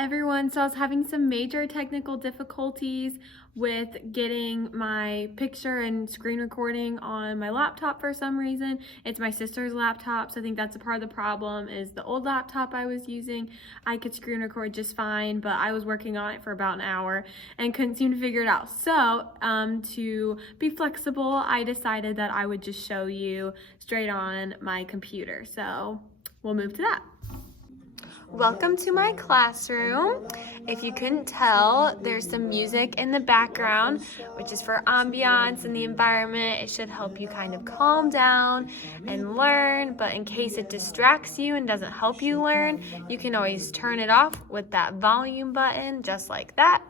everyone. So I was having some major technical difficulties with getting my picture and screen recording on my laptop for some reason. It's my sister's laptop, so I think that's a part of the problem. Is the old laptop I was using, I could screen record just fine, but I was working on it for about an hour and couldn't seem to figure it out. So to be flexible, I decided that I would just show you straight on my computer. So we'll move to that. Welcome to my classroom. If you couldn't tell, there's some music in the background, which is for ambiance and the environment. It should help you kind of calm down and learn, but in case it distracts you and doesn't help you learn, you can always turn it off with that volume button, just like that.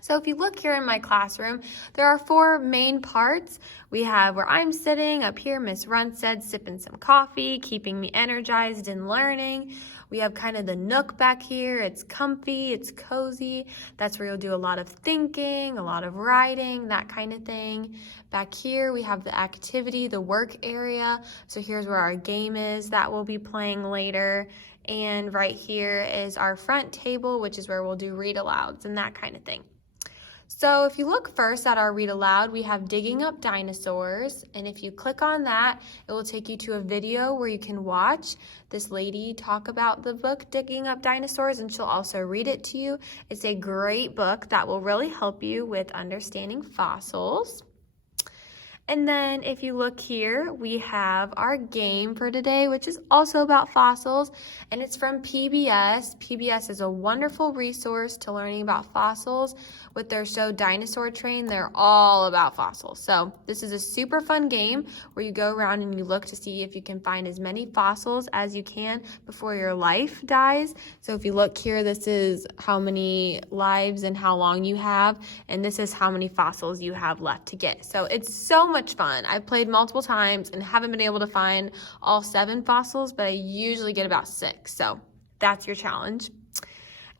So if you look here in my classroom, there are 4 main parts. We have where I'm sitting up here, Miss Runstead, sipping some coffee, keeping me energized and learning. We have kind of the nook back here. It's comfy, it's cozy. That's where you'll do a lot of thinking, a lot of writing, that kind of thing. Back here, we have the activity, the work area. So here's where our game is that we'll be playing later. And right here is our front table, which is where we'll do read alouds and that kind of thing. So if you look first at our read aloud, we have Digging Up Dinosaurs, and if you click on that, it will take you to a video where you can watch this lady talk about the book Digging Up Dinosaurs, and she'll also read it to you. It's a great book that will really help you with understanding fossils. And then if you look here, we have our game for today, which is also about fossils, and it's from PBS. PBS is a wonderful resource to learning about fossils. With their show Dinosaur Train, they're all about fossils. So this is a super fun game where you go around and you look to see if you can find as many fossils as you can before your life dies. So if you look here, this is how many lives and how long you have, and this is how many fossils you have left to get. So it's so much fun. I've played multiple times and haven't been able to find all 7 fossils, but I usually get about 6. So that's your challenge.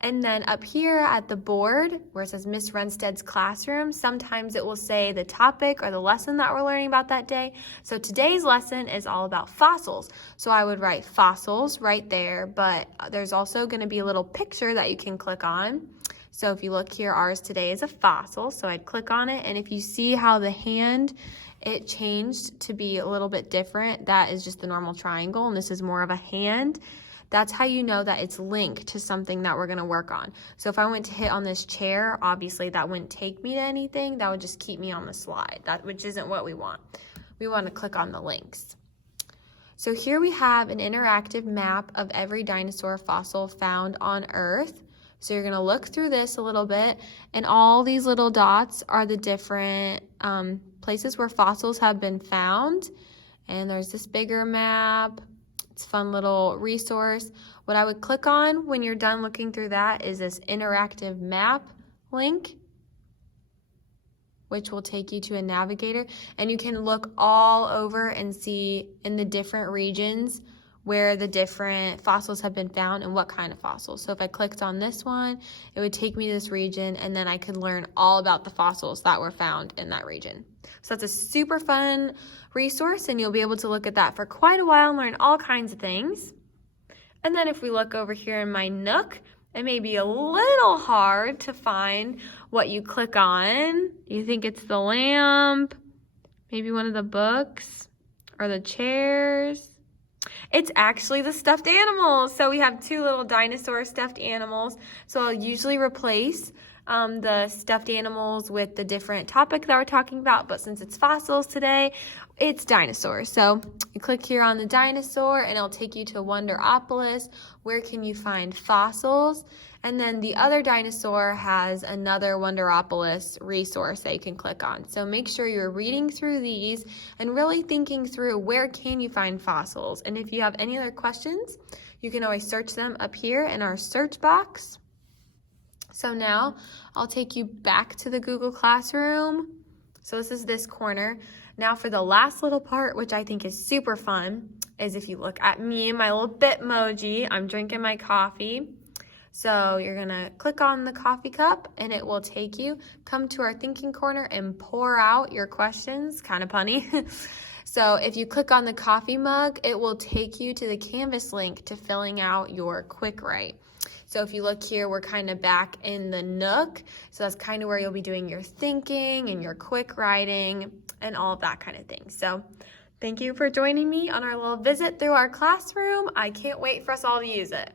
And then up here at the board where it says Miss Runstead's classroom, sometimes it will say the topic or the lesson that we're learning about that day. So today's lesson is all about fossils. So I would write fossils right there, but there's also going to be a little picture that you can click on. So if you look here, ours today is a fossil. So I'd click on it, and if you see how the hand, it changed to be a little bit different, that is just the normal triangle, and this is more of a hand. That's how you know that it's linked to something that we're gonna work on. So if I went to hit on this chair, obviously that wouldn't take me to anything. That would just keep me on the slide, which isn't what we want. We wanna click on the links. So here we have an interactive map of every dinosaur fossil found on Earth. So you're gonna look through this a little bit, and all these little dots are the different places where fossils have been found. And there's this bigger map. It's a fun little resource. What I would click on when you're done looking through that is this interactive map link, which will take you to a navigator, and you can look all over and see in the different regions where the different fossils have been found and what kind of fossils. So if I clicked on this one, it would take me to this region, and then I could learn all about the fossils that were found in that region. So that's a super fun resource, and you'll be able to look at that for quite a while and learn all kinds of things. And then if we look over here in my Nook, it may be a little hard to find what you click on. You think it's the lamp, maybe one of the books, or the chairs. It's actually the stuffed animals. So we have 2 little dinosaur stuffed animals. So I'll usually replace the stuffed animals with the different topic that we're talking about, but since it's fossils today, it's dinosaurs. So you click here on the dinosaur, and it'll take you to Wonderopolis. Where can you find fossils? And then the other dinosaur has another Wonderopolis resource that you can click on. So make sure you're reading through these and really thinking through where can you find fossils. And if you have any other questions, you can always search them up here in our search box. So now I'll take you back to the Google Classroom. So this is this corner. Now for the last little part, which I think is super fun, is if you look at me, my little Bitmoji, I'm drinking my coffee. So you're gonna click on the coffee cup, and it will take you, come to our thinking corner and pour out your questions, kind of punny. So if you click on the coffee mug, it will take you to the Canvas link to filling out your quick write. So if you look here, we're kind of back in the Nook. So that's kind of where you'll be doing your thinking and your quick writing and all of that kind of thing. So thank you for joining me on our little visit through our classroom. I can't wait for us all to use it.